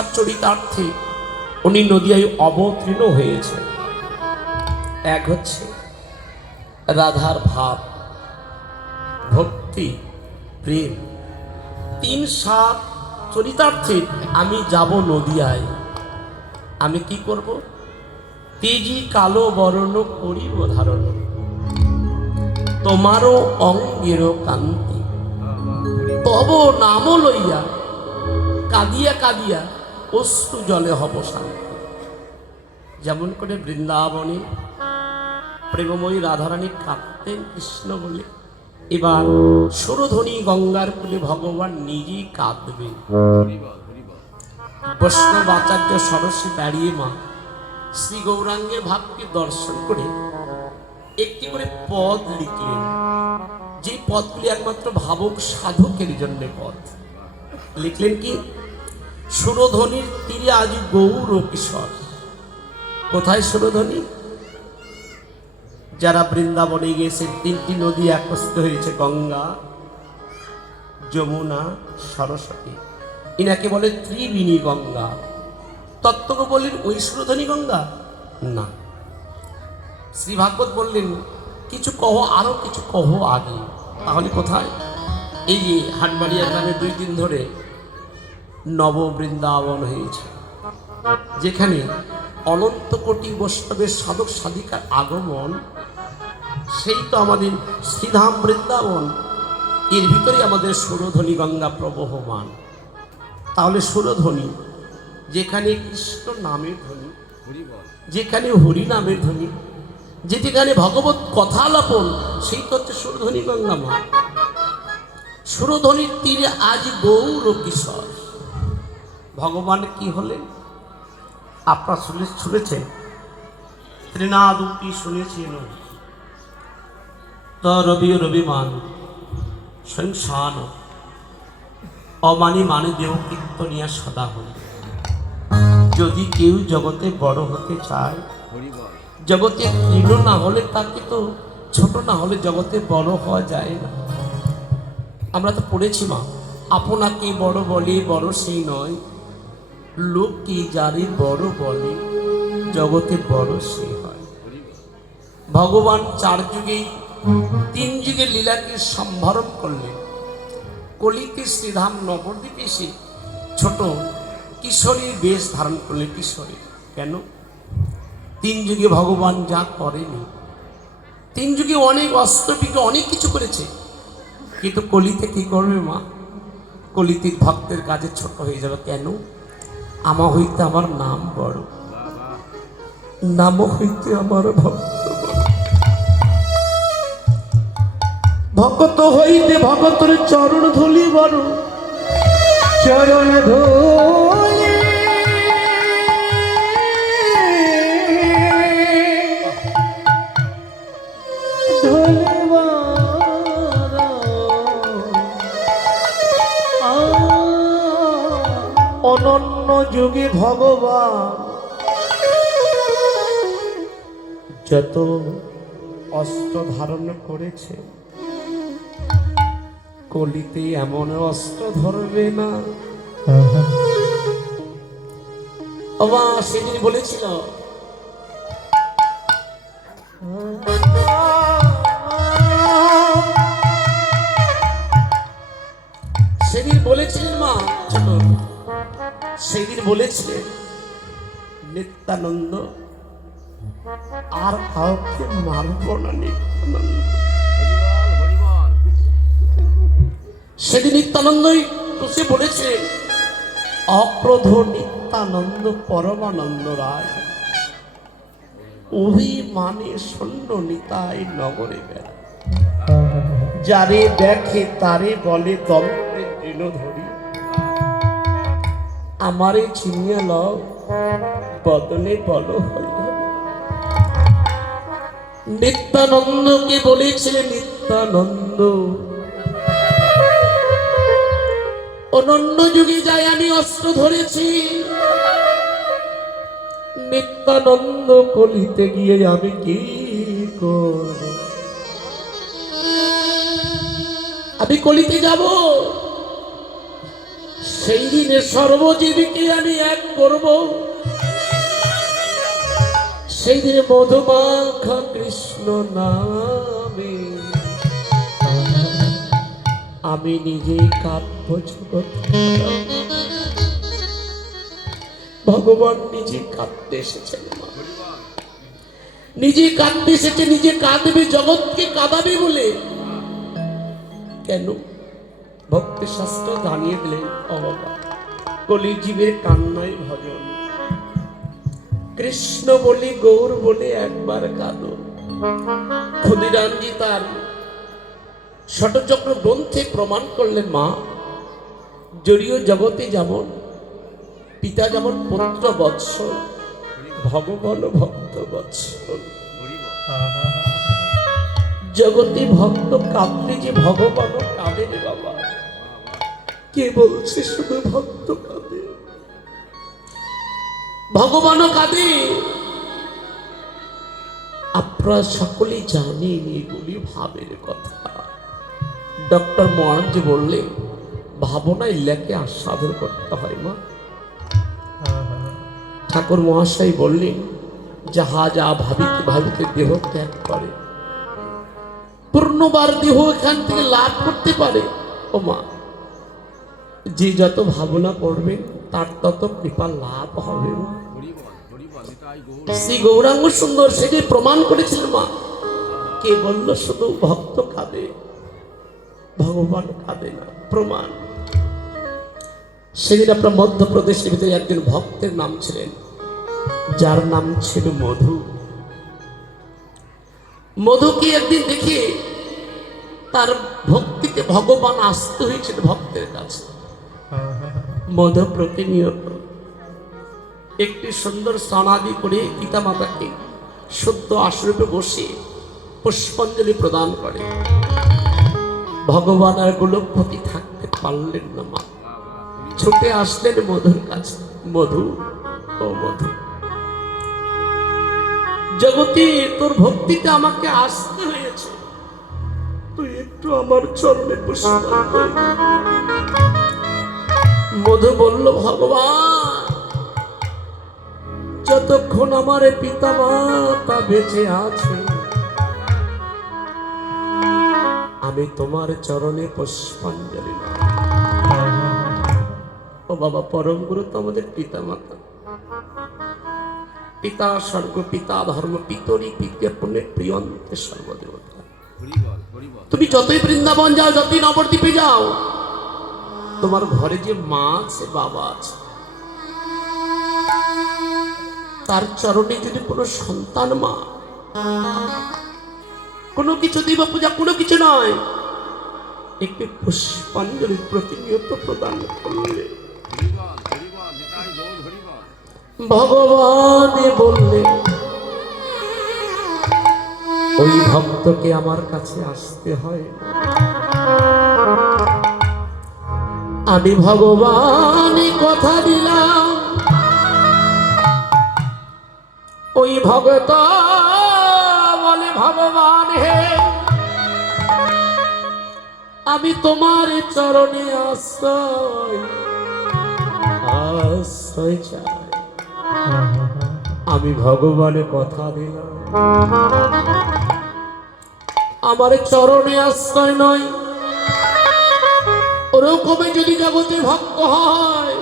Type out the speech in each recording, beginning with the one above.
সাত চরিতার্থে উনি নদিয়ায় অবতীর্ণ হয়েছে। এক হচ্ছে রাধার ভাব, ভক্তি, প্রেম। 3-7 চরিতার্থে আমি যাব নদিয়ায়। আমি কি করব? তেজি কালো বরণ করিব ধারণ, তোমারও অঙ্গের কান্তি, তব নাম লইয়া কাঁদিয়া কাঁদিয়া অশ্রু জলে হব শান্তি। যেমন করে বৃন্দাবনে প্রেমময়ী রাধারানী কাঁদতেন কৃষ্ণ বলে, এবার সুরধ্বনি গঙ্গার কুলে ভগবান নিজেই কাঁদবেন। বৈষ্ণব আচার্য সরস্বতী দাঁড়িয়ে মা শ্রী গৌরাঙ্গের ভাবকে দর্শন করে একটি করে পদ লিখলেন, যে পদগুলি একমাত্র ভাবক সাধকের জন্য পদ। লিখলেন কি? সুরধ্বনির তীরে আজ গৌর কিশোর। কোথায় সুরধ্বনি? যারা বৃন্দাবনে গিয়েছে, 3টি নদী একত্রিত হয়েছে, গঙ্গা, যমুনা, সরস্বতী। ইনাকে বলে ত্রিবেণী গঙ্গা। তত্ত্বকে বললেন ওই সুরধ্বনি গঙ্গা না। শ্রী ভাগবত বললেন কিছু কহ, আরো কিছু কহ আগে। তাহলে কোথায়? এই যে হাটবাড়িয়া গ্রামে 2 দিন ধরে নব বৃন্দাবন হয়েছে, যেখানে অনন্ত কোটি বৈষ্ণবের সাধক সাধিকার আগমন। সেই তো আমাদের শ্রীধাম বৃন্দাবন, এর ভিতরে আমাদের সুরধ্বনি গঙ্গা প্রবহমান। তাহলে সুরধ্বনি যেখানে কৃষ্ণ নামের ধ্বনি, যেখানে হরি নামের ধ্বনি, যেখানে ভগবত কথালাপন, সেই তো হচ্ছে সুরধ্বনি গঙ্গা মা। সুরধ্বনির তীরে আজ গৌর কিশোর। ভগবান কি হলেন? আপনারা শুনেছেন, ত্রিনাদুক্তি শুনেছেন, রবি রবিমান সংসান অমানি মানে দেহ কীর্তনিয়া সদা হল। যদি কেউ জগতে বড় হতে চায়, জগতে কৃণ না হলে, তাকে তো ছোট না হলে জগতে বড় হওয়া যায় না। আমরা তো পড়েছি মা, আপনাকে বড় বলে বড় সেই নয়, লোক কি যারে বড় বলে জগতে বড় সে হয়। ভগবান 4 যুগেই 3 যুগে লীলাকে সম্ভারণ করলেন। কলিতে শ্রীধাম নবদ্বীপে এসে ছোট কিশোরীর বেশ ধারণ করলেন। কিশোরী কেন? 3 যুগে ভগবান যা করেনি, 3 যুগে অনেক অস্ত্রবিজ্ঞ অনেক কিছু করেছে, কিন্তু কলিতে কি করবে মা? কলিতে ভক্তের কাজে ছোট হয়ে যাবে। কেন? আমা হইতে আমার নাম বড়, নাম হইতে আমার ভক্ত বড়। ভক্ত হইতে ভক্তর চরণ ধুলি বড়, চরণ ধুলি ধুলি বড়। অনন্য যুগে ভগবান যত অস্ত্র ধারণ করেছে, কলিতে এমন অস্ত্র ধরবে না। বাবা সেদিন বলেছিল, সেদিন বলেছিলেন মা, সেদিন বলেছিলেন নিত্যানন্দ আর কাউকে মারব না। নিত্যানন্দ সেদিন নিত্যানন্দই বসে বলেছে, অক্রোধ নিত্যানন্দ পরমানন্দ রায়, অভিমানে শূন্য নিতাই নগরে বেড়ায়। যারে দেখে তারে বলে দন্তের দৃঢ় ধরি, আমারে চিনিয়া লও বদনে বলো হরি। নিত্যানন্দকে বলেছিলেন, নিত্যানন্দ অনন্য যুগে যাই আমি অস্ত্র ধরেছি, নিত্যানন্দ কলিতে গিয়ে আমি কি করব? আমি কলিতে যাব, সেই দিনে সর্বজীবীকে আমি এক করব। সেই দিনে মধুমাখা কৃষ্ণ নামে আমি নিজেই কাব্য জগৎ। ভগবান নিজে কাঁদতে এসেছেন, নিজে কাঁদতে এসেছে, নিজে কাঁদবে, জগৎকে কাঁদাবে বলে। কেন? ভক্তি শাস্ত্র জানিয়ে দিলেন, ও বাবা, কলিজীবের কান্নাই ভজন। কৃষ্ণ বলি গৌর বলে একবার কাঁদো। ক্ষুদিরামজি তার ষটচক্র গ্রন্থে প্রমাণ করলেন, মা, জড়ীয় জগতে যেমন পিতা যেমন পুত্র বৎসল, ভগবান ভক্ত বৎসল। জগতে ভক্ত কাঁদলে যে ভগবানও কাঁদে রে বাবা। কে বলছে শুধু ভক্ত কাঁদে? ভগবানও কাঁদে। আপনারা সকলেই জানেন এগুলি ভাবের কথা। ডক্টর মোয়ানজি বললেন, ভাবনায় লেখে আস্বাদন করতে হয় মা। ঠাকুর মহাশয় বললেন, যাহা যা ভাবিতে ভাবিতে দেহ ত্যাগ করে, পূর্ণবার দেহ এখান থেকে লাভ করতে পারে। ও মা, যে যত ভাবনা করবেন তার তত কৃপা লাভ হবে। শ্রী গৌরাঙ্গ সুন্দর সেটি প্রমাণ করেছিল মা। কে বলল শুধু ভক্ত কাঁদে? ভগবান কাঁদে না, প্রমাণ। সেদিন আপনার মধ্যপ্রদেশের ভিতরে একজন ভক্তের নাম ছিলেন, যার নাম ছিল মধু। মধুকে একদিন দেখে তার ভক্তিতে ভগবান আসতে হয়েছিল ভক্তের কাছে। মধু প্রতিনিয়ত একটি সুন্দর সমাধি করে পিতা মাতাকে শুদ্ধ আসরূপে বসে পুষ্পাঞ্জলি প্রদান করে। ভগবান আর গোলকপতি থাকতে পারলেন না মা, ছুটে আসলেন মধুর কাছে। মধু, ও মধু, জগতে তোর ভক্তিতে আমাকে আসতে হয়েছে, তুই একটু আমার চরণে পুষ্পাঞ্জলি। মধু বলল, ভগবান, যতক্ষণ আমার পিতা মাতা বেঁচে আছে আমি তোমার চরণে পুষ্পাঞ্জলি। ও বাবা, পরম গুরু তো আমাদের পিতা মাতা। পিতা স্বর্গ, পিতা ধর্ম, পিতরি পিতা পুণ্যের প্রিয়ন্তে সর্বদেবতা। তুমি যতই বৃন্দাবন যাও, যতই নবদ্বীপে যাও, তোমার ঘরে যে মা আছে, বাবা আছে, তার চরণে যদি কোনো সন্তান মা কোনো কিছু দিব পূজা, কোনো কিছু নয়, একটি পুষ্পাঞ্জলি প্রতিনিয়ত প্রদান করলে ভগবান বললেন, ওই ভক্তকে আমার কাছে আসতে হয়। আমি ভগবান কথা দিলাম, ওই ভগত বলে, ভগবান হে, আমি তোমার চরণে আশ্রয় আশ্রয় চাই। আমি ভগবানের কথা দিলাম, আমার চরণে আশ্রয় নয়। ওরকমে যদি জগতে ভক্ত হয়,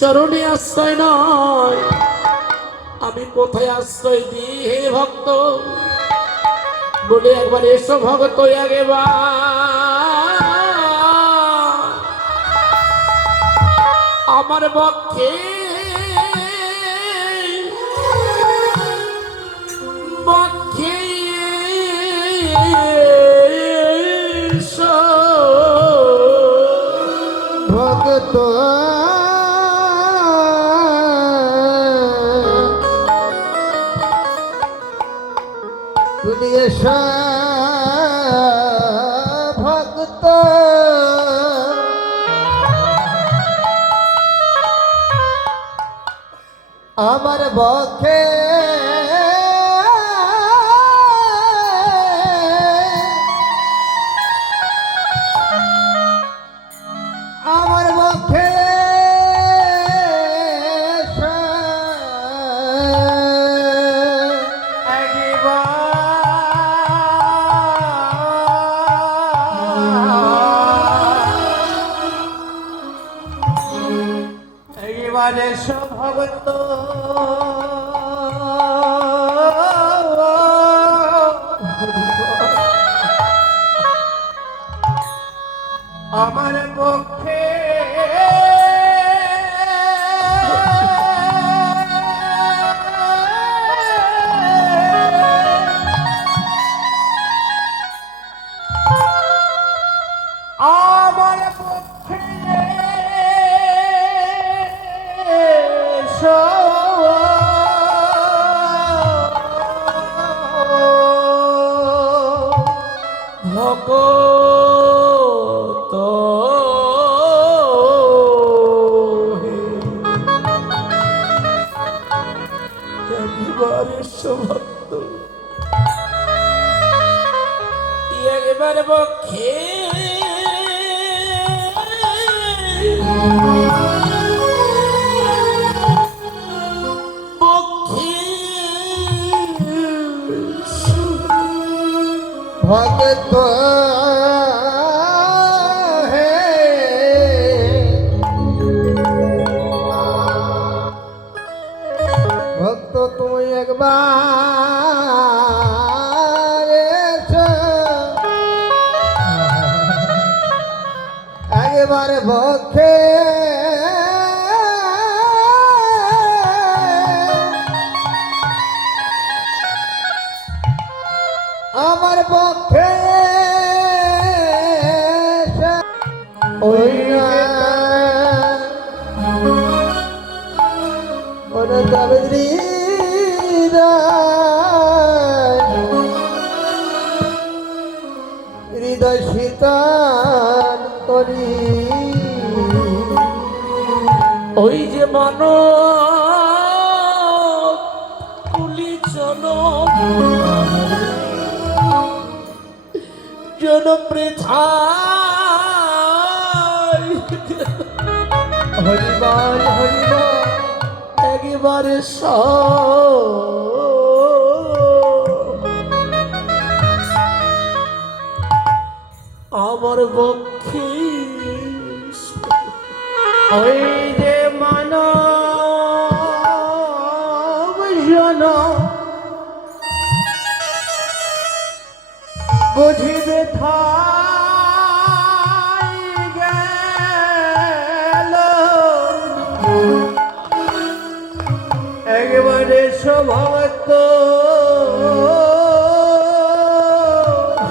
চরণে আশ্রয় নয়, আমি কোথায় আশ্রয় দিই হে ভক্ত? বলে একবার এসো ভগত, আগে আমার পক্ষে পক্ষে ভগত তুমি এসো ভক্ত, আমার পক্ষে এবারে সভক্ত একবার বক্ষে ভক্ত হে ভক্ত তুমি একবার এসো, একবার ভক্ষে আমার পক্ষে ওই হৃদয় শীতল করি ওই যে মানো কুলি চলো জনপ্রেথায় হরিবল হরিবল একেবারে আমার পক্ষে ওই যে মানব জন বুঝিবে থাই গেল একবারে স্বভক্ত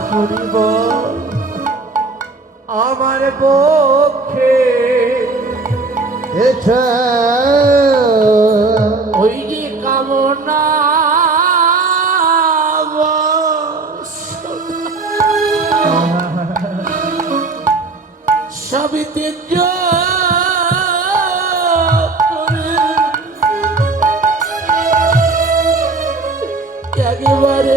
হরিবল আমার পক্ষে ওই যে কামনা সবই তেজ একেবারে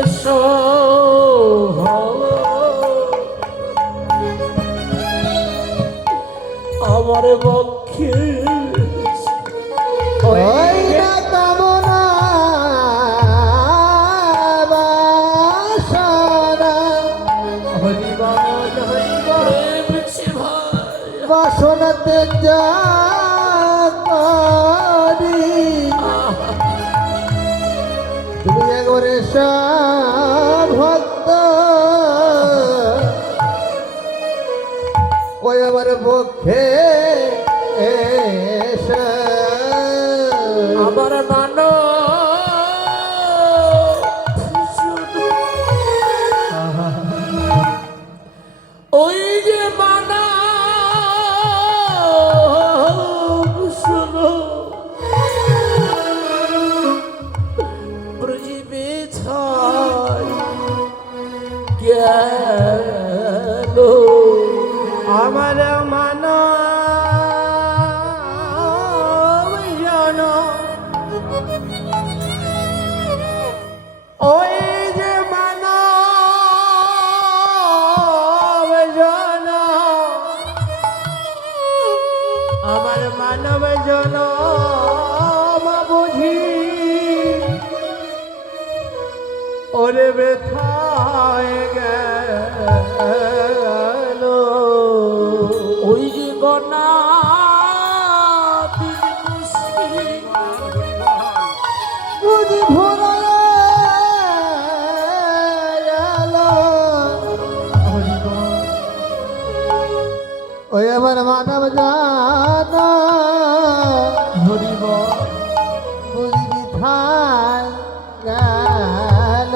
আমার পক্ষে ওই না কামনা বাসনা হরিবল হরিবল বাসনা তেজ করি তুমি একবারে ভক্ত ওই আমার পক্ষে আমার মানো ওই যে মানা শুনো ব্রজিবে গেল আমার মান জন ওই যে মানব জন আমার মানব জন বুঝি ওরে ব্যথায় গেল ওই যে গনা বুঝি ভরা গেল ওই আমার মানব জান হরিব বুঝি বিথায় গেল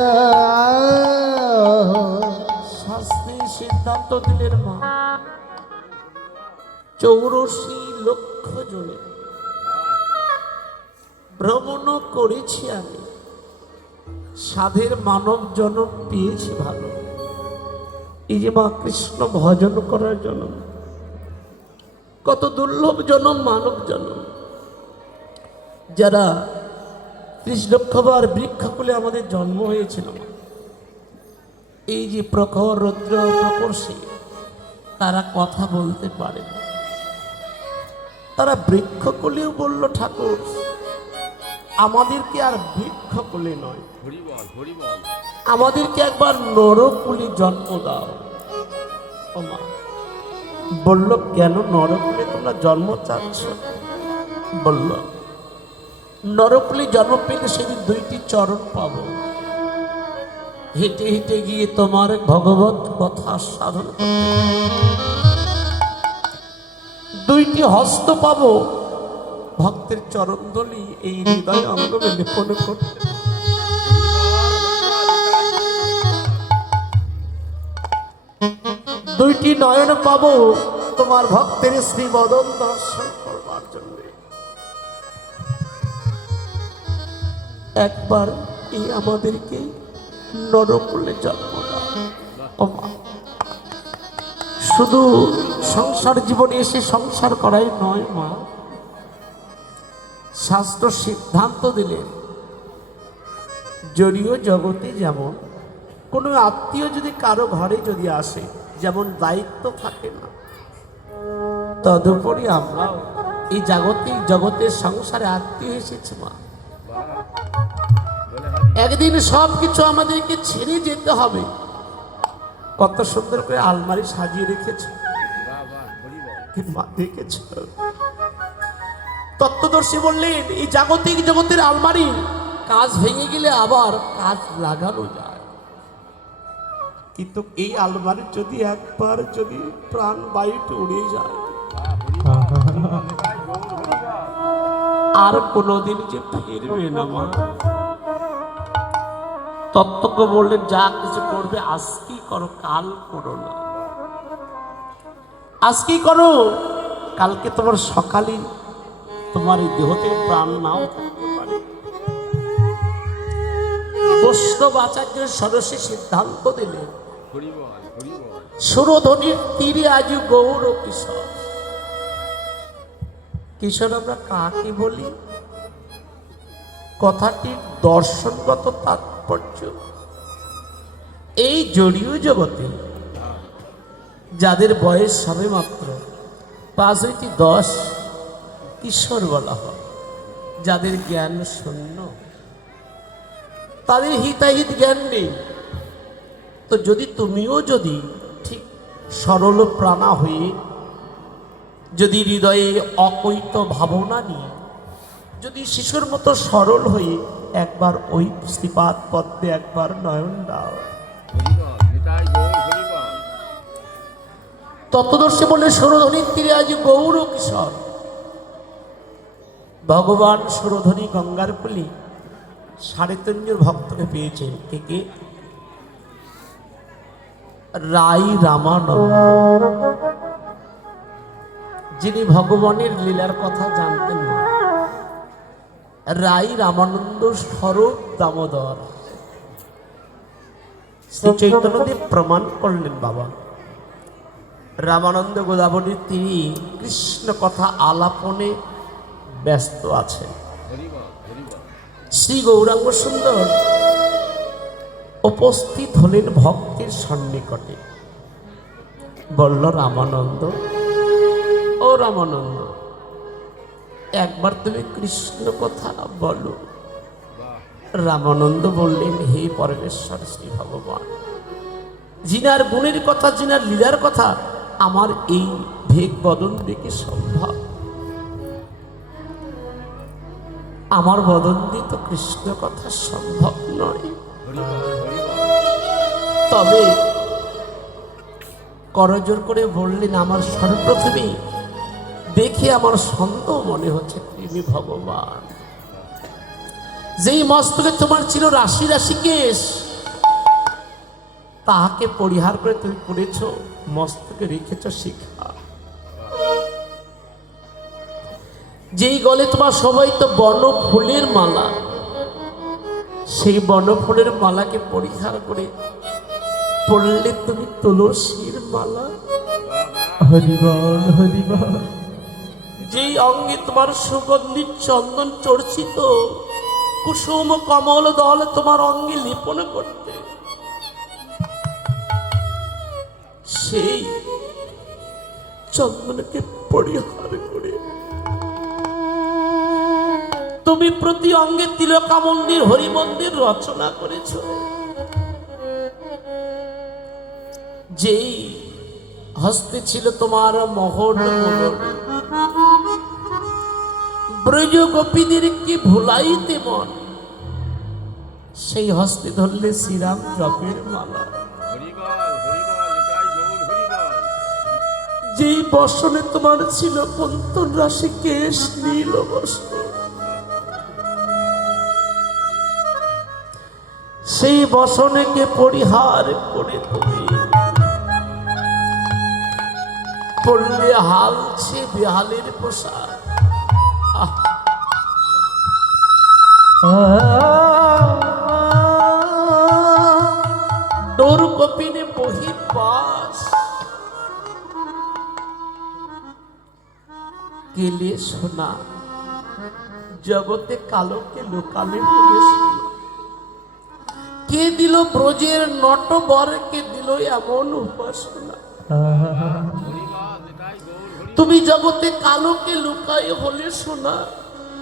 শাস্তি সিদ্ধান্ত দিলেন মা 84 লক্ষ জনে ভ্রমণ করেছি আমি, সাধের মানব জন্ম পেয়েছি ভালো। এই যে মা কৃষ্ণ ভজন করার জন্য কত দুর্লভ জন্ম মানব জন্ম, যারা 30 লক্ষবার বৃক্ষকুলে আমাদের জন্ম হয়েছিল। এই যে প্রখর রৌদ্র প্রকর্ষে তারা কথা বলতে পারে না, তারা বৃক্ষকুলেও বলল ঠাকুর আমাদেরকে আর বৃক্ষকুলে নয়, আমাদেরকে একবার নরকুলে জন্ম দাও। ও মা বলল কেন নরকুলে তোমরা জন্ম চাচ্ছ? বলল নরকুলে জন্ম পেলে সেদিন 2টি চরণ পাবো, হেঁটে হেঁটে গিয়ে তোমার ভগবত কথা সাধন করতে, 2টি হস্ত পাবো, ভক্তের চরণ ধলি এই হৃদয় অঙ্গমে লেপন করতে, 2টি নয়ন পাবো তোমার ভক্তের শ্রীবদন দর্শন করবার জন্য। একবার এই আমাদেরকে নরকুলে জন্ম দাও। ও মা, শুধু সংসার জীবনে এসে সংসার করাই নয় মা, শাস্ত্র সিদ্ধান্ত দিলেন জড়ীয় জগতে যেমন কোনো আত্মীয় যদি কারো ঘরে যদি আসে যেমন দায়িত্ব থাকে না, তদুপরি আমরা এই জাগতিক জগতের সংসারে আত্মীয় এসেছি মা। একদিন সব কিছু আমাদেরকে ছেড়ে যেতে হবে। কত সুন্দর করে আলমারি সাজিয়ে রেখেছে মা, দেখেছ? তত্ত্বদর্শী বললেন এই জাগতিক জগতের আলমারি কাঁচ ভেঙে গেলে আবার কাঁচ লাগানো যায়, কিন্তু এই আলমারি যদি একবার যদি প্রাণ বায়ুতে উড়ে যায় আর কোনোদিন যে ফিরবে না মা। তত্ত্বজ্ঞ বললেন যা কিছু করবে আজকেই করো, কাল করো না। আজকেই করো, কালকে তোমার সকালে তোমার এই দেহতে প্রাণ নাও থাকতে পারে। বৈষ্ণব আচার্যের সদস্য সিদ্ধান্ত দিলেন সুরধ্বনির তীরে আজ গৌর কিশোর। কিশোর আমরা কাকে বলি? কথাটির দর্শনগত তাৎপর্য এই জড়ীয় জগতে যাদের বয়স সবে মাত্র 5 হইতে 10 কিশোর বলা হয়, যাদের জ্ঞান শূন্য, তাদের হিতাহিত জ্ঞান নেই। তো যদি তুমিও যদি ঠিক সরল প্রাণা হয়ে যদি হৃদয়ে অকৈত ভাবনা নিয়ে যদি শিশুর মতো সরল হয়ে একবার ওই শ্রীপাদ পদ্মে একবার নয়ন দাও। তত্ত্বদর্শী বলে সুরধ্বনির তীরে আজ গৌর কিশোর। ভগবান সুরধ্বনি গঙ্গার কুলে 3.5 ভক্তকে পেয়েছেন। কে? রাই রামানন্দ, যিনি ভগবানের লীলার কথা জানতেন না। রাই রামানন্দ স্বরূপ দামোদর। শ্রী চৈতন্যদেব প্রমাণ করলেন বাবা রামানন্দ গোদাবরীর তিনি কৃষ্ণ কথা আলাপনে ব্যস্ত আছেন। শ্রী গৌরাঙ্গ সুন্দর উপস্থিত হলেন ভক্তের সন্নিকটে। বলল রামানন্দ, ও রামানন্দ, একবার তুমি কৃষ্ণ কথা বলো। রামানন্দ বললেন, হে পরমেশ্বর শ্রী ভগবান, যিনার গুণের কথা, যিনার লীলার কথা আমার এই ভেগ বদন দেখে সম্ভব? আমার বদন দিয়ে তো কৃষ্ণ কথা সম্ভব নয়। তবে করজোর করে বললেন, আমার সর্বপ্রথমে দেখে আমার সন্দেহ মনে হচ্ছে তিনি ভগবান। যেই মস্তকে তোমার ছিল রাশি রাশি কেশ, তাহাকে পরিহার করে তুমি করেছ মস্তকে রেখেছ শিখা। যেই গলে তোমার সবাই তো বন ফুলের মালা, সেই বন ফুলের মালাকে পরিহার করে পড়লে তুমি তুলসীর মালা। হরিবল হরিবল। যেই অঙ্গে তোমার সুগন্ধি চন্দন চর্চিত, কুসুম কমল দল তোমার অঙ্গে লেপন করতে, সেই চন্দনকে পরিহার করে তুমি প্রতি অঙ্গে তিলকা মন্দির হরি মন্দির রচনা করেছ। যেই হস্তে ছিল তোমার মোহন মোহন, ব্রজ গোপীদের কি ভুলাইতে মন, সেই হস্তে ধরলে শ্রীরাম জপের মালা। যেই বসনে তোমার ছিল কুন্তন রাশি কেশ নীল বস্ত্র, সেই বসনেকে পরিহার করে তুমি পড়লে হালছে বেহালের পোশাক। ডোর কপিনে বহির্বাস গেলে শোনা, জগতে কালোকে লোকালে বলে শোনা। কে দিল ব্রজের নটবর, কে দিল এমন উপাসনা। তুমি জগতে কালোকে লুকাই হলে শোনা,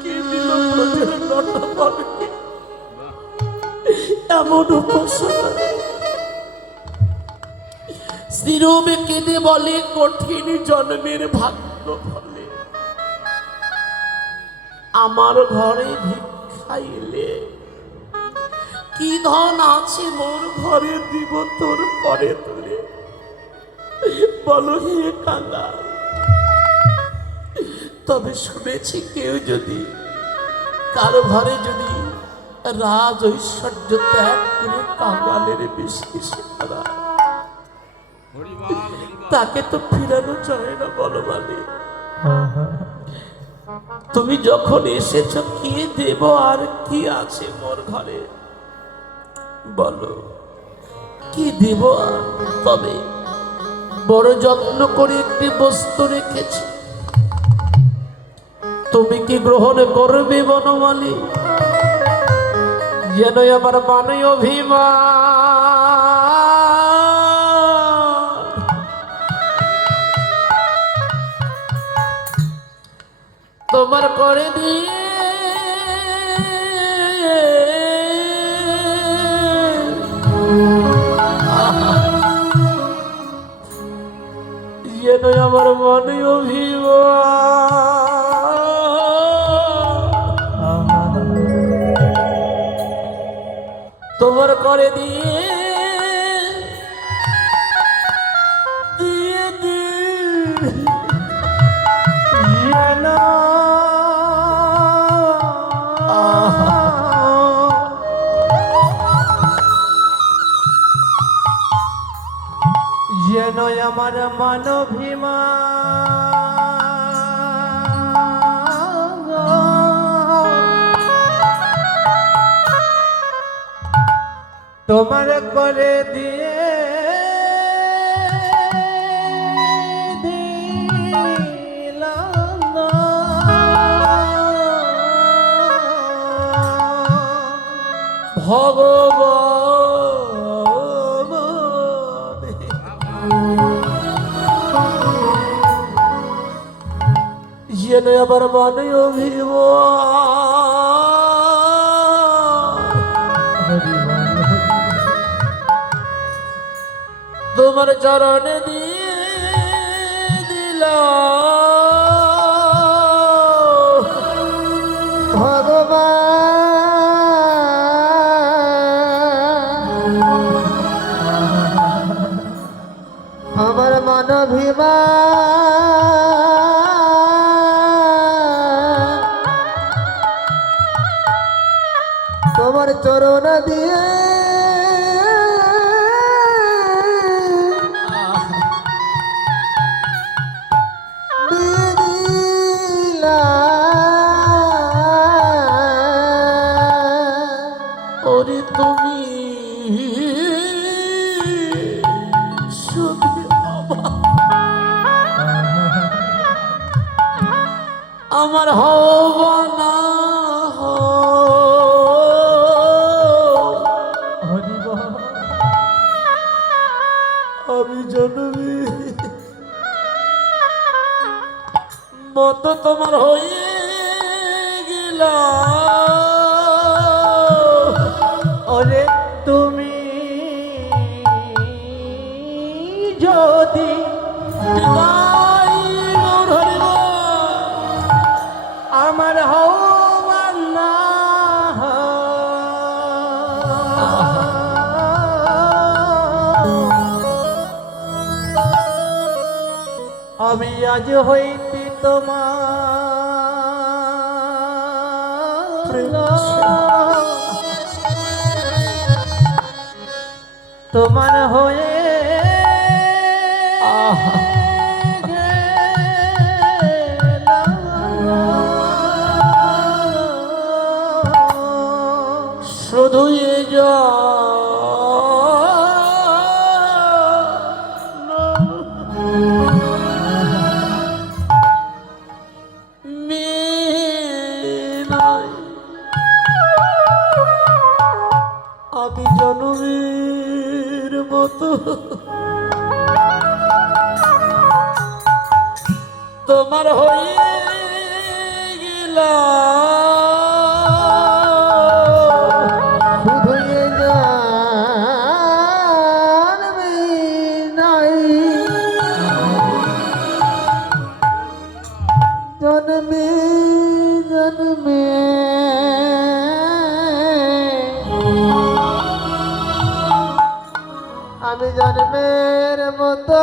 কে দিল ব্রজের নটবরকে এমন উপাসনা। শ্রীরূপে কেঁদে বলে কঠিন জন্মের ভাগ্য ফলে, আমার ঘরে ভিক্ষা এলে কি ধন আছে মোর ঘরে দিব তোর পরে তুলে। বলো হে কাঙ্গাল, তবে শুনেছি কেউ যদি কারো ঘরে যদি রাজ ঐশ্বর্য ত্যাগ করে কাঙ্গালের বেশি দাঁড়ায়, তাকে তো ফিরানো যায় না। বলো মানে তুমি যখন এসেছ কি দেব আর কি আছে মোর ঘরে, বলো কি দেব আর। তবে বড় যত্ন করে একটি বস্তু রেখেছি, তুমি কি গ্রহণ করবে বনমালী? যেন আমার মানে অভিমান, তোমার করে দিয়ে যেন আমার মনে অভিমান, তোমার করে দিয়ে দিয়ে দিয়ে যেন যেন আমার মানভিমান, তোমার করে দিয়ে দিলাম না। যেন আবার মনে অভিমান, তোমার চরণে দিয়ে দিলাম ভগবান। আমার মানভিমান, তোমার চরণ দিয়ে ওরে তুমি শুধু আমার হব না হও। মতো তোমার হয়ে গেল। ওরে তুমি যদি বিদায় গৌর হরিব। আমার হওয়ার না আমি আজ হইতে তোমার হয়ে শুধু এ আমি জনমের মতো তোমার হয়ে গেলাম। শুধু এ জানবি নাই জন্মে জন্মে আমি জন্মের মতো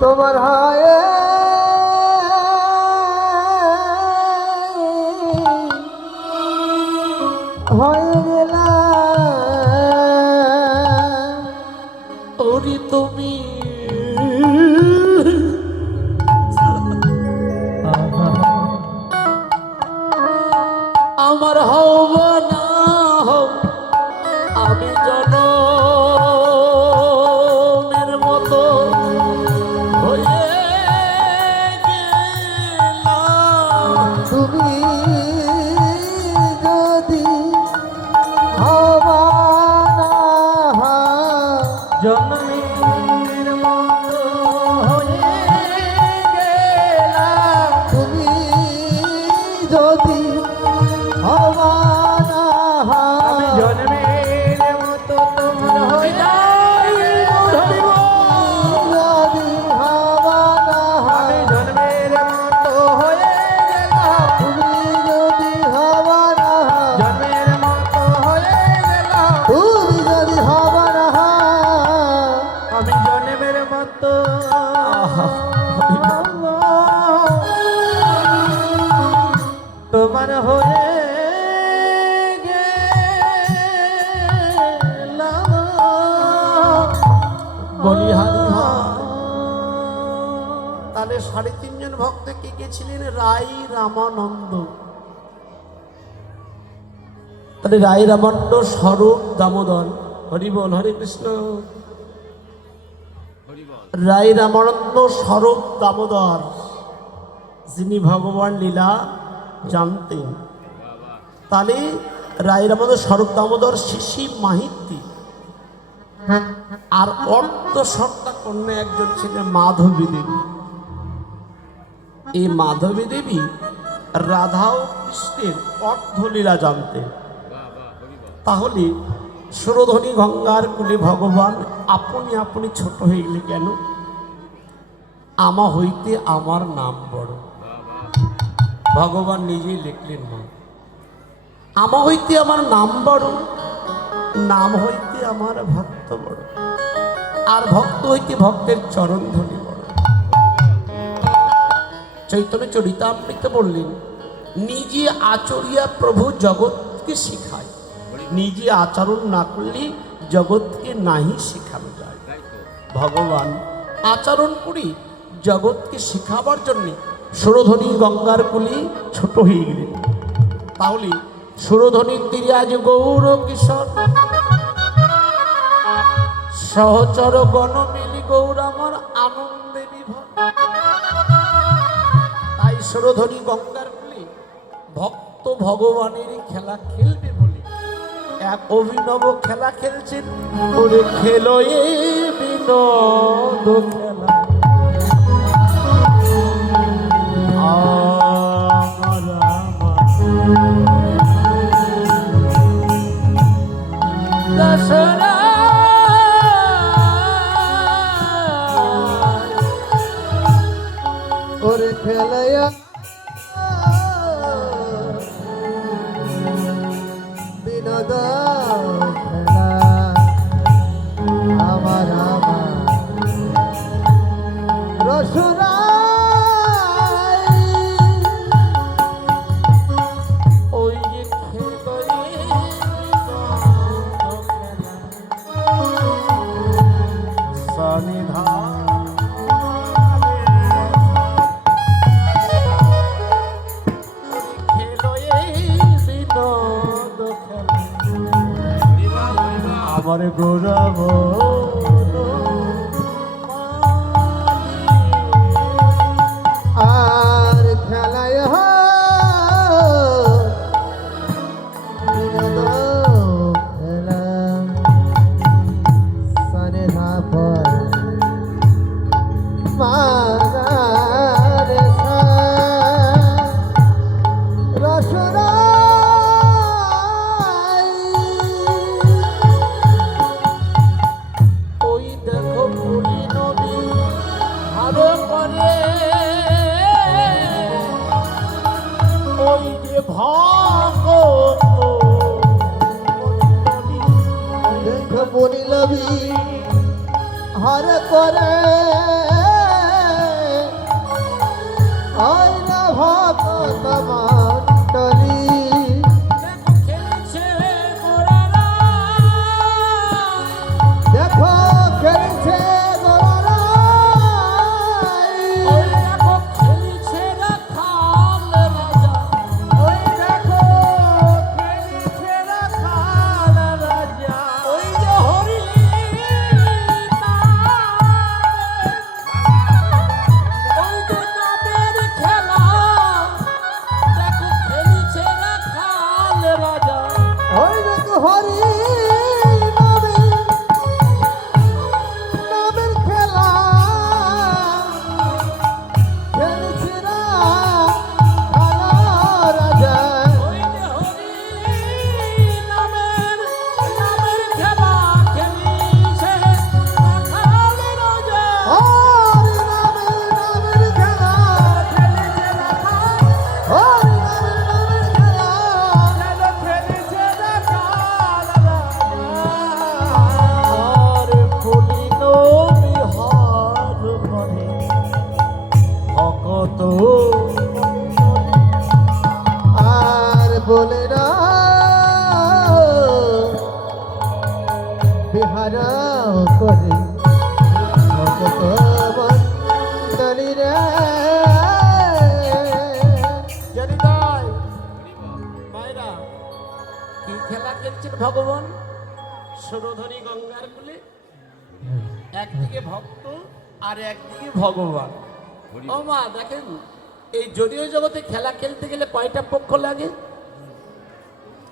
তোমার হয় হয়ে গেলাম। ওরে তুমি আমার হব না হও, আমি জনমের মতো হয়ে গেলাম। তুমি যদি হবা না হও, জন্মের মতো হয়ে গেলাম। তুমি যদি হবা না হও, আমি জন্মের মতো তোমার হয়ে যদি হবা না হও, আমি জন্মের মতো হয়ে গেলাম। তুমি যদি হবা না হও, জন্মের মতো হয়ে গেলাম। তুমি যদি হবা না হও, আমি জন্মের মতো তোমার হয়ে গেলাম। বলিহারি তাহলে 3.5 জন ভক্ত কে কে ছিলেন? রাই রামানন্দ। তাহলে রাই রামানন্দ, স্বরূপ, দামোদর। হরি বল, হরে কৃষ্ণ। রাই রামানন্দ, স্বরূপ, দামোদর, যিনি ভগবান লীলা জানতেন। তাহলে রাই রামানন্দ, স্বরূপ, দামোদর, শিশি মাহিতি। আর অর্থ সত্তা কন্যা একজন ছিলেন মাধবী দেবী। এই মাধবী দেবী রাধা ও কৃষ্ণের অর্ধলীলা জানতেন। তাহলে সুরধনী গঙ্গার কুলে ভগবান আপনি আপনি ছোট হয়ে গেলে কেন? আমা হইতে আমার নাম বড়। ভগবান নিজেই লিখলেন, মা আমা হইতে আমার নাম বড়, নাম হইতে আমার ভক্ত বড়, আর ভক্ত হইতে ভক্তের চরণ ধরি বড়। চৈতন্য চরিতামৃতে বললেন, নিজে আচরিয়া প্রভু জগৎকে শিখায়। নিজে আচরণ না করলে জগৎকে নাহি শেখানো যায়। ভগবান আচরণ করি জগৎকে শেখাবার জন্যে সুরধনী গঙ্গার কুলি ছোট হয়ে গেলেন। তাহলে সুরধনীর তীরে আজ গৌর কিশোর সহচর গণ মিলি গৌর আমার আনন্দে বিভোর। তাই সুরধনী গঙ্গার কুলি ভক্ত ভগবানের খেলা খেলবে বলে এক অভিনব খেলা খেলছেন। ওরে খেলো এ বিনোদ খেলা, আমার দশরা ওরে খেলায়া বিনোদ খেলা আমার রসুরাই ওই যে খেলো এ বিনোদ খেলা, আমার গৌরব আর খেলায় বিনোদ খেলা সানে ধাপ মারে রসরাই ওই দেখো পুরী নদী ভালো করে ওই যে ভগত দেখ বলিলবি হর করে আইনা ভগত মন্ডলী খেলছে গোরারা, দেখো খেলছে গোরাই ওই দেখো খেলছে রাখাল রাজা, ওই দেখো খেলছে রাখাল রাজা ওই যে হরি ওই যে নামের খেলা, দেখো খেলছে রাখাল রাজা। ওই দেখো হরি নামের খেলা খেলছে রাখাল রাজা ওই যে হরি নামের খেলা খেলিছে রাখাল রাজা। হরি নামের খেলা খেলছে রাখাল হরি নামের খেলা খেলছে রাখাল রাজা আর ফুলিল বিহার করে ভকত আর বলে না বিহার করে ভগত মন্ডলী রে জানি তাই মায়েরা কি খেলা খেলছেন ভগবান? সুরধনী গঙ্গার কুলে একদিকে ভক্ত আর একদিকে ভগবান। ও মা দেখেন, এই জড়ীয় জগতে খেলা খেলতে গেলে কয়টা পক্ষ লাগে?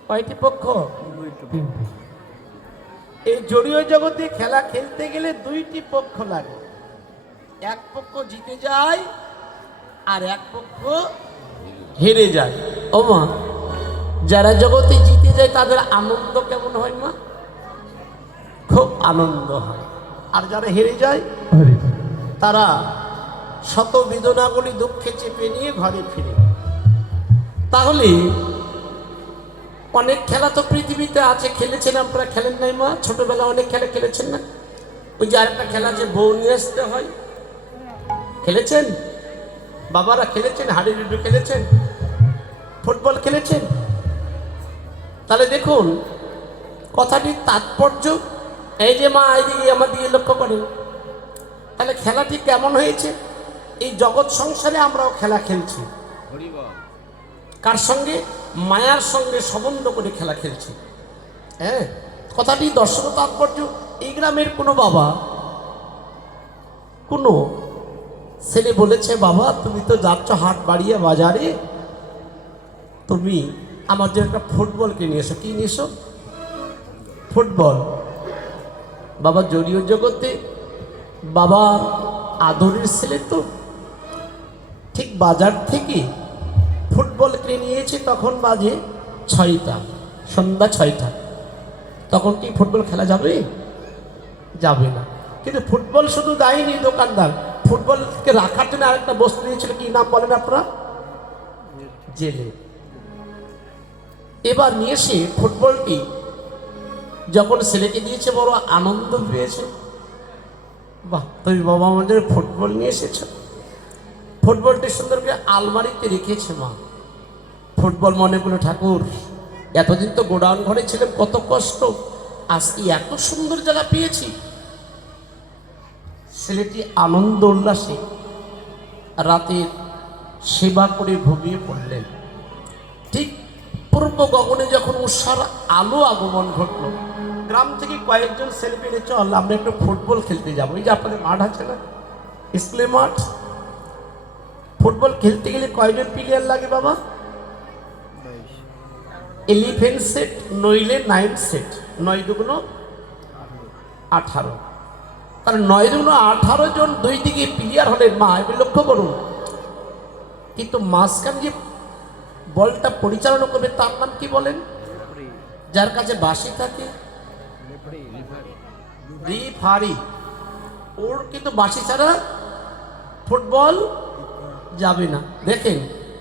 কয়টি পক্ষ? এই জড়ীয় জগতে খেলা খেলতে গেলে দুইটি পক্ষ লাগে। এক পক্ষ জিতে যায় আর এক পক্ষ হেরে যায়। ও মা, যারা জগতে জিতে যায় তাদের আনন্দ কেমন হয় মা? খুব আনন্দ হয়। আর যারা হেরে যায় তারা শত বেদনাগুলি দুঃখে চেপে নিয়ে ঘরে ফিরে। তাহলে অনেক খেলা তো পৃথিবীতে আছে, খেলেছেন আপনারা, খেলেন নাই মা? ছোটবেলা অনেক খেলা খেলেছেন না? ওই যে আরেকটা খেলা যে বউ নিয়ে আসতে হয়, খেলেছেন? বাবারা খেলেছেন? হাডি লুডু খেলেছেন? ফুটবল খেলেছেন? তাহলে দেখুন কথাটির তাৎপর্য। এই যে মা এইদিকে আমার দিকে লক্ষ্য করেন, তাহলে খেলাটি কেমন হয়েছে? এই জগৎ সংসারে আমরাও খেলা খেলছি। কার সঙ্গে? মায়ার সঙ্গে সম্বন্ধ করে খেলা খেলছি। হ্যাঁ, কথাটি দর্শক তাৎপর্য। এই গ্রামের কোনো বাবা কোনো ছেলে বলেছে, বাবা তুমি তো যাচ্ছ হাট বাড়িয়ে বাজারে, তুমি আমার জন্য একটা ফুটবল কিনে এসো। কি নিয়ে এসো? ফুটবল। বাবা জড়ীয় জগতে বাবার আদরের ছেলে তো, ঠিক বাজার থেকে ফুটবল কিনে নিয়েছে, তখন বাজে 6টা, সন্ধ্যা 6টা। তখন কি ফুটবল খেলা যাবে? যাবে না। কিন্তু ফুটবল শুধু দেয়নি দোকানদার, ফুটবলকে রাখার জন্য আরেকটা বস্তু দিয়েছিল, কি নাম বলেন আপনারা? জেলে। এবার নিয়ে এসে ফুটবলটি যখন ছেলেকে দিয়েছে, বড় আনন্দ পেয়েছে। বাহ, তুমি বাবা আমাদের ফুটবল নিয়ে এসেছ। ফুটবলটি সুন্দর করে আলমারিতে রেখেছে মা। ফুটবল মনে করলো, ঠাকুর এতদিন তো গোডাউন ঘরে ছিলাম, কত কষ্ট, আজকে এত সুন্দর জায়গা পেয়েছি। ছেলেটি আনন্দ উল্লাসে রাতের সেবা করে ঘুমিয়ে পড়লেন। ঠিক পূর্ব গগনে যখন উষার আলো আগমন ঘটল, গ্রাম থেকে কয়েকজন ছেলে পেলে, চল আমরা একটু ফুটবল খেলতে যাবো। এই যে আপনাদের মাঠ আছে না, স্কুলের মাঠ, ফুটবল খেলতে গেলে কয়জন প্লেয়ার লাগে বাবা? 11 সেট, নইলে 9 সেট, 9 দুগুণ 18। তাহলে 9 দুগুণ 18 জন দুই দিকে প্লেয়ার হলেন মা, এবার লক্ষ্য করুন। কিন্তু মাঝখানে যে বলটা পরিচালনা করবে তার নাম কি বলেন? যার কাছে বাঁশি থাকে, রেফারি। ওর কিন্তু বাঁশি ছাড়া ফুটবল যাবে না। দেখেন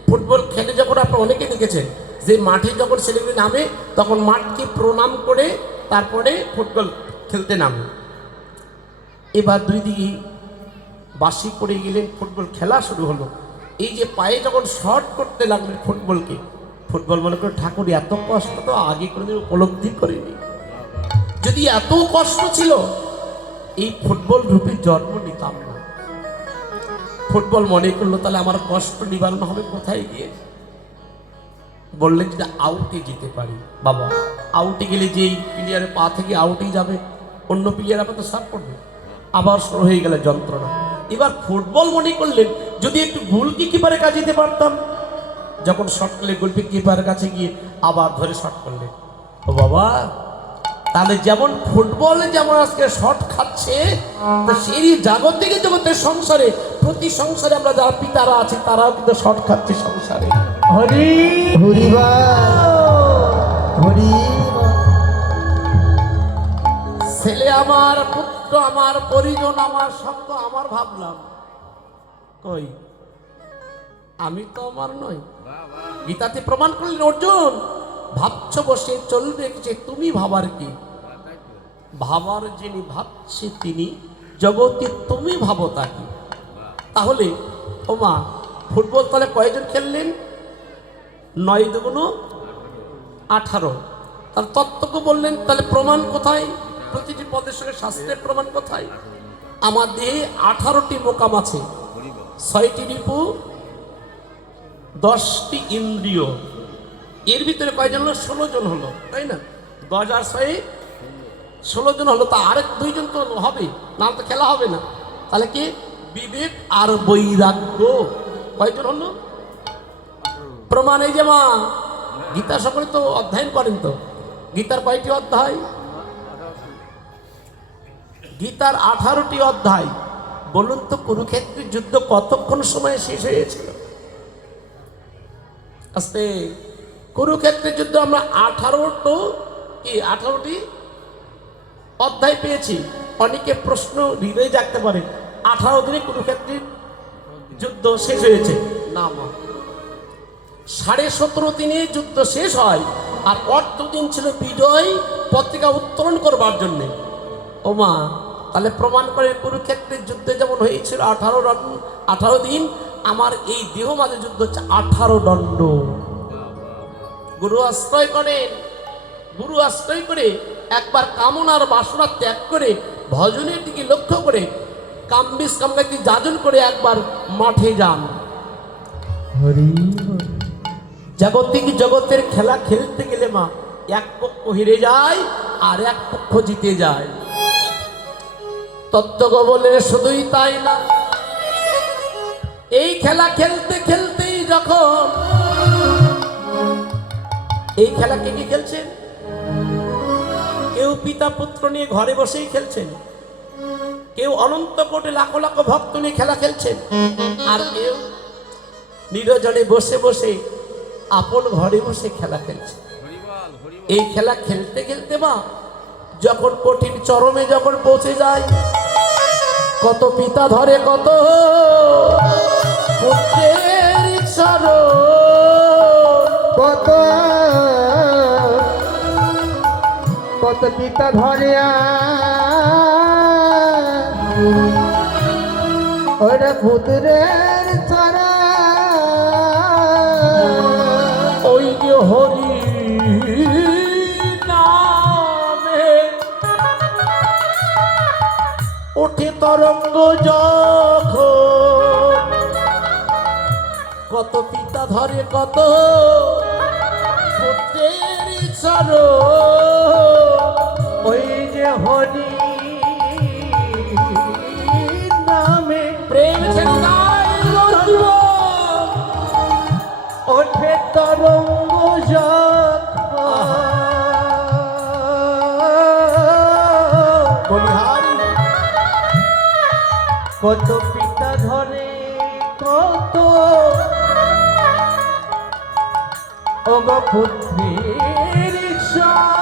ফুটবল খেলে যখন আপনারা অনেকে দেখেছেন যে মাঠে যখন ছেলেগুলি নামে, তখন মাঠকে প্রণাম করে তারপরে ফুটবল খেলতে নামে। এবার দুই দিকে বাঁশি পড়ে গেলেন, ফুটবল খেলা শুরু হলো। এই যে পায়ে যখন শর্ট করতে লাগলেন ফুটবলকে, ফুটবল মনে করে, ঠাকুর এত কষ্ট তো আগে কোনোদিন উপলব্ধি করিনি। যদি এত কষ্ট ছিল, এই ফুটবল রূপে জন্ম নিতাম না। ফুটবল মনে করলো তাহলে আমার কষ্ট নিবারণ হবে কোথায় গিয়ে? বললেন যে আউটে যেতে পারি। বাবা আউটে গেলে যেই প্লেয়ারের পা থেকে আউটেই যাবে, অন্য প্লেয়ার আবার তো সাফ করবে, আবার শুরু হয়ে গেল যন্ত্রণা। এবার ফুটবল মনে করলেন যদি একটু গোলকি কিপারের কাছে যেতে পারতাম। যখন শট করলে গোলকি কিপারের কাছে গিয়ে আবার ধরে শট করলেন। ও বাবা, তাহলে যেমন ফুটবল যেমন আজকে শট খাচ্ছে, তো সেই জাগতিক জগতের সংসারে, প্রতি সংসারে আমরা যারা পিতারা আছি তারাও কিন্তু শট খাচ্ছে সংসারে। হরি হরিবা হরি। ছেলে আমার, পুত্র আমার, পরিজন আমার, সব তো আমার ভাবলাম, কই আমি তো আমার নই। গীতাতে প্রমাণ করলেন অর্জুন, ভাবছ বসে চলবে যে তুমি ভাবার কি? ভাবার যিনি ভাবছে তিনি, জগতে তুমি ভাবো তাকে। তাহলে ও মা, ফুটবল তাহলে কয়জন খেললেন? 9 দুগুণ 18। তার তত্ত্বক বললেন, তাহলে প্রমাণ কোথায়? প্রতিটি পদের সঙ্গে শাস্ত্রের প্রমাণ কোথায়? আমার দেহে 18টি মোকাম আছে, 6টি রিপু, 10টি ইন্দ্রিয়। এর ভিতরে কয়জন হলো? 16 জন হলো, তাই না? 10 আর 6 16 জন হলো। তা আরেক 2 জন তো হবে না, তো খেলা হবে না। তাহলে কি? বিবেক আর বৈরাগ্য। কয়জন হলো? প্রমাণ এই যে মা, গীতা সকলে তো অধ্যয়ন করেন, তো গীতার কয়টি অধ্যায়? গীতার 18টি অধ্যায়। বলুন তো কুরুক্ষেত্রের যুদ্ধ কতক্ষণ সময়ে শেষ হয়েছিল? আস্তে, কুরুক্ষেত্রের যুদ্ধ আমরা 18টি অধ্যায় পেয়েছি। অনেকে প্রশ্ন হৃদয়ে জাগতে পারে, 18 দিনে কুরুক্ষেত্রের যুদ্ধ শেষ হয়েছে? না মা, 17.5 দিনে যুদ্ধ শেষ হয়, আর অর্ধদিন ছিল বিজয় পত্রিকা উত্তোলন করবার জন্য। ও মা, তাহলে প্রমাণ করে কুরুক্ষেত্রের যুদ্ধে যেমন হয়েছিল 18 দিন, আমার এই দেহ মাঝে যুদ্ধ হচ্ছে 18 দণ্ড। গুরু আশ্রয় করেন, গুরু আশ্রয় করে একবার কামনার বাসনা ত্যাগ করে ভজনের দিকে লক্ষ্য করে কামবিস কামগাতি যাজন করে একবার মাঠে যান। হরি জাগতিক জগতের খেলা খেলতে গেলে মা, এক পক্ষ হেরে যায় আর এক পক্ষ জিতে যায়। তত্ত্ব বলে শুধুই তাই না, এই খেলা খেলতে খেলতেই যখন, এই খেলা কে কে খেলছেন? কেউ কেউ পিতা পুত্র নিয়ে ঘরে বসেই খেলছেন, কেউ অনন্ত কোটি লাখো লাখো ভক্ত নিয়ে খেলা খেলছেন, আর কেউ নিরজনে বসে বসে আপন ঘরে বসে খেলা খেলছে। এই খেলা খেলতে খেলতে বা যখন কঠিন চরমে যখন পৌঁছে যায়, কত পিতা ধরে কত পুত্রের ইচ্ছারো, কত কত পিতা ধরিয়া ওরে পুত্রের ছাড়া ওই যে হরি নামে ওঠে তরঙ্গ যখন, কত পিতা ধরে কত পুত্রের ইচ্ছারো, ওই যে হরি নামে প্রেম ছেড়ে যায় জীবন। ওঠে তরঙ্গ যখন বলিহারি কত পিতা ধরে কত পুত্রের ইচ্ছারা,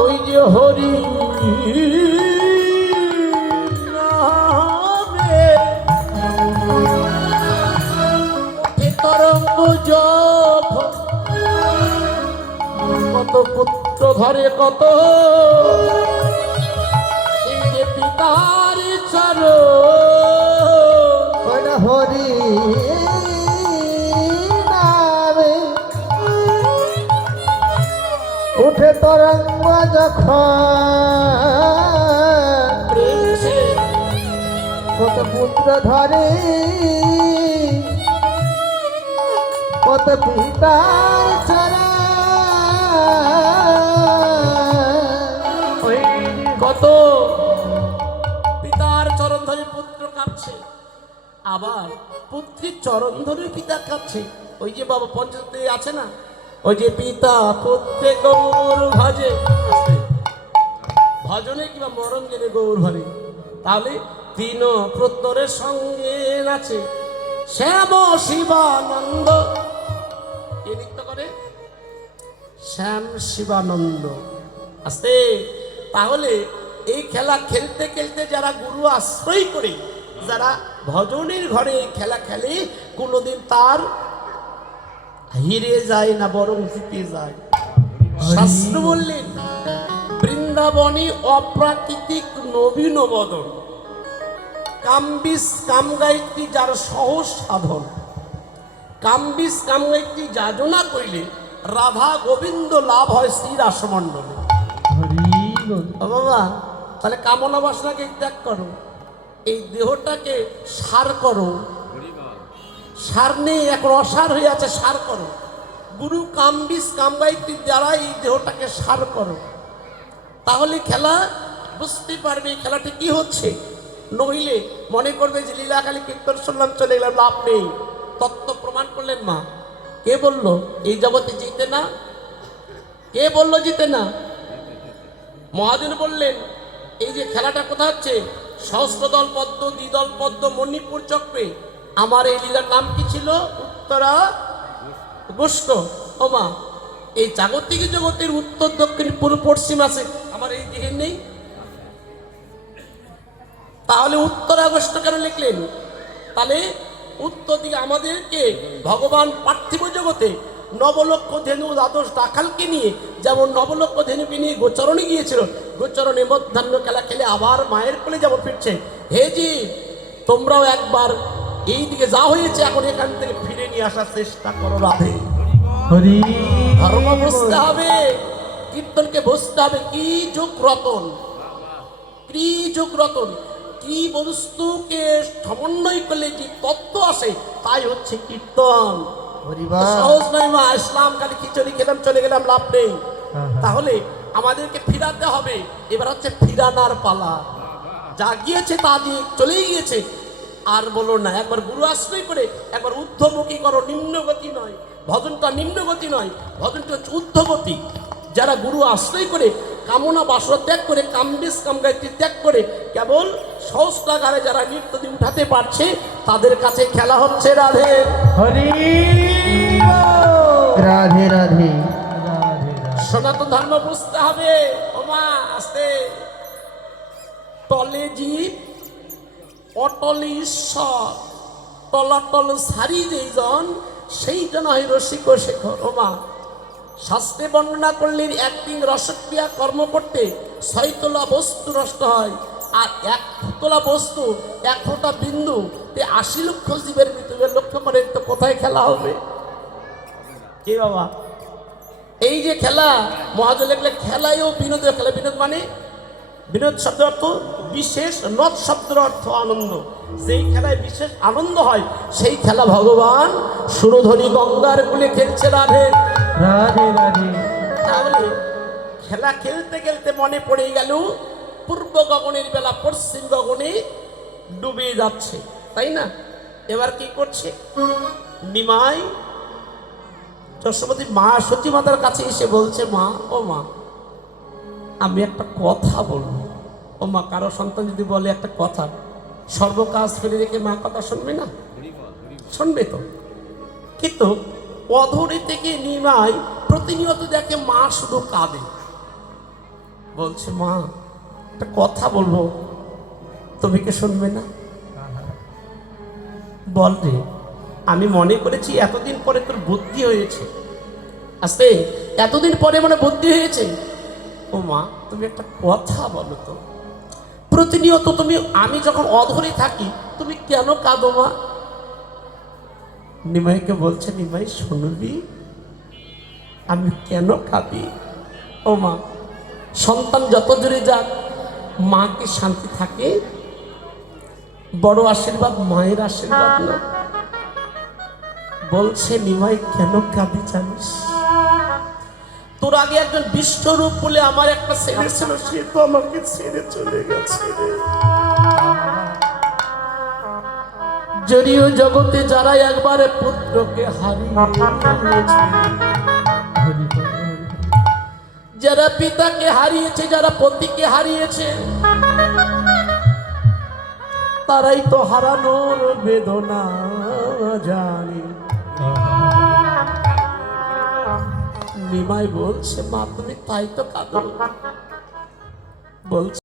ওই যে হরি নামে ওঠে তরঙ্গ যখন, কত পুত্র ধরে কত এই যে পিতার চরণ, ওরে হরি নামে উঠে তরঙ্গ যখন প্রেম সে কত পুত্র ধরে কত পিতার ছাড়া ওই কত পিতার চরণ ধরে পুত্র কাঁদছে, আবার পুত্রের চরণ ধরে পিতা কাঁদছে। ওই যে বাবা পঞ্চায়েতে আছে না, ওই যে পিতা পুত্রে গৌর ভজে, ভজনে কিংবা মরণ জেনে গৌর ভরে, তাহলে তিন পুত্রের সঙ্গে নাচে শ্যাম শিবানন্দ। কে নৃত্য করে? শ্যাম শিবানন্দ। আস্তে। তাহলে এই খেলা খেলতে খেলতে যারা গুরু আশ্রয় করে, যারা ভজনের ঘরে এই খেলা খেলে, কোনোদিন তার হিরে যায় না, বরং জিতে যায়। শাস্ত্র বললেন বৃন্দাবনী অপ্রাকৃতিক নবীন বদন, কামবিস কামগায়িত্রী যার সহজ সাধন, কামবিস কামগায়িত্রী যাজনা কইলে রাধা গোবিন্দ লাভ হয় শ্রী রাসমণ্ডলে। ও বাবা, তাহলে কামনা বাসনাকে ত্যাগ করো, এই দেহটাকে সার করো। সার নেই, এখন অসার হয়ে আছে, সার করো। গুরু কামবিস কামগায়িত্রীর দ্বারা এই দেহটাকে সার করো, তাহলে খেলা বুঝতে পারবে এই খেলাটি কি হচ্ছে। নইলে মনে করবে যে লীলাখালী কীর্তন শুনলাম চলে গেলাম, লাভ নেই। তত্ত্ব প্রমাণ করলেন মা। কে বলল এই জগতে জিতে না? কে বলল জিতে না? মহাজন বললেন এই যে খেলাটা কোথা হচ্ছে, সহস্রদল পদ্ম, দ্বিদল পদ্ম, মণিপুর চক্রে। আমার এই লীলার নাম কি ছিল? উত্তরা গোষ্ঠ। ও মা, এই জাগতিক জগতের উত্তর দক্ষিণ পূর্ব পশ্চিম আছে, আমার এই দিকে নেই। তাহলে উত্তরা গোষ্ঠ কেন লিখলেন? তাহলে উত্তর দিকে আমাদেরকে ভগবান পার্থিব জগতে নবলক্ষ ধেনু দ্বাদশ দাখালকে নিয়ে, যেমন নবলক্ষ ধেনুকে নিয়ে গোচরণে গিয়েছিল, গোচরণে মধ্যাহ্ন খেলা খেলে আবার মায়ের কোলে যেমন ফিরছে, হে জি তোমরাও একবার এই দিকে যা হয়েছে এখন এখান থেকে ফিরে নিয়ে আসার চেষ্টা করো। রাধে হরি ধর্ম বুঝতে হবে, কীর্তনকে বুঝতে হবে। কি যোগ রতন, কি যোগ রতন, কি বস্তুকে সমন্বয় করলে যে তত্ত্ব আসে তাই হচ্ছে কীর্তন। সহজ নয় মা, ইসলাম খালি খিচুড়ি খেলাম চলে গেলাম, লাভ নেই। তাহলে আমাদেরকে ফিরাতে হবে। এবার হচ্ছে ফিরানার পালা। যা গিয়েছে তা দিয়ে চলেই গিয়েছে, আর বলো না। একবার গুরু আশ্রয় করে একবার ঊর্ধ্বমুখী করো, নিম্নগতি নয়। ভজনটা নিম্নগতি নয়, ভজনটা হচ্ছে ঊর্ধ্বগতি। যারা গুরু আশ্রয় করে কামনা বাসনা ত্যাগ করে কামবিষ কামগায়ত্রী ত্যাগ করে কেবল সহস্রাগারে যারা নিত্যদিন উঠাতে পারছে তাদের কাছে খেলা হচ্ছে রাধে হরি রাধে রাধে সনাতন ধর্ম বুঝতে হবে। ওমা আস্তে, তলে জীব অটলে ঈশ্বর, তলাতল সারি যেইজন সেই জন হয় রসিক শেখর। ওমা শাস্ত্রে বর্ণনা করলেন একদিন রসক্রিয়া কর্ম করতে 6 তোলা বস্তু নষ্ট হয়, আর 1 তোলা বস্তু 1 ফোঁটা বিন্দু 80 লক্ষ জীবের মৃত্যুকে লক্ষ্য করে তো কোথায় খেলা হবে? কে বাবা? এই যে খেলা মহাজন লেখলে খেলায়ও বিনোদের খেলা। বিনোদ মানে বিনোদ শব্দের অর্থ বিশেষ, নদ শব্দের অর্থ আনন্দ। যেই খেলায় বিশেষ আনন্দ হয় সেই খেলা ভগবান সুরধনী গঙ্গার কুলে খেলছে রাধে রাধে রাধে। তাহলে খেলা খেলতে খেলতে মনে পড়ে গেল পূর্ব গগনের বেলা পশ্চিম গগনে ডুবে যাচ্ছে, তাই না? এবার কি করছে? নিমাই যশোমতী মা সতী মাতার কাছে এসে বলছে, মা, ও মা, আমি একটা কথা বলবো। ও মা, কারো সন্তান যদি বলে একটা কথা, সর্বকাজ ফেলে রেখে মা কথা শুনবে না? শুনবে তো। কিন্তু অধরে থেকে নিমাই প্রতিনিয়ত দেখে মা শুধু কাঁদে। বলছে, মা, একটা কথা বলবো, তুমি কি শুনবে না? বল রে। আমি মনে করেছি এতদিন পরে তোর বুদ্ধি হয়েছে। আস্তে, এতদিন পরে মনে বুদ্ধি হয়েছে। ও মা, তুমি একটা কথা বলো তো, প্রতিনিয়ত তুমি, আমি যখন অধরে থাকি তুমি কেন কাঁদো মা? নিমাইকে বলছে, নিমাই শুনবি আমি কেন কাঁদি? ও মা, সন্তান যত জোরে যাক মাকে শান্তি থাকে, বড় আশীর্বাদ মায়ের আশীর্বাদ না। বলছে, নিমাই কেন কাঁদি জানিস? তোর আগে একজন বিশ্বরূপ বলে আমার একটা ছেলে ছিল, সে তো আমাকে ছেড়ে চলে গেছে রে। যদিও জগতে যারা একবারে পুত্রকে হারিয়েছে, যারা পিতাকে হারিয়েছে, যারা পতিকে হারিয়েছে, তারাই তো হারানোর বেদনা জানে। নিমাই বলছে, মা তুমি তাই তো কাঁদো। বলছে,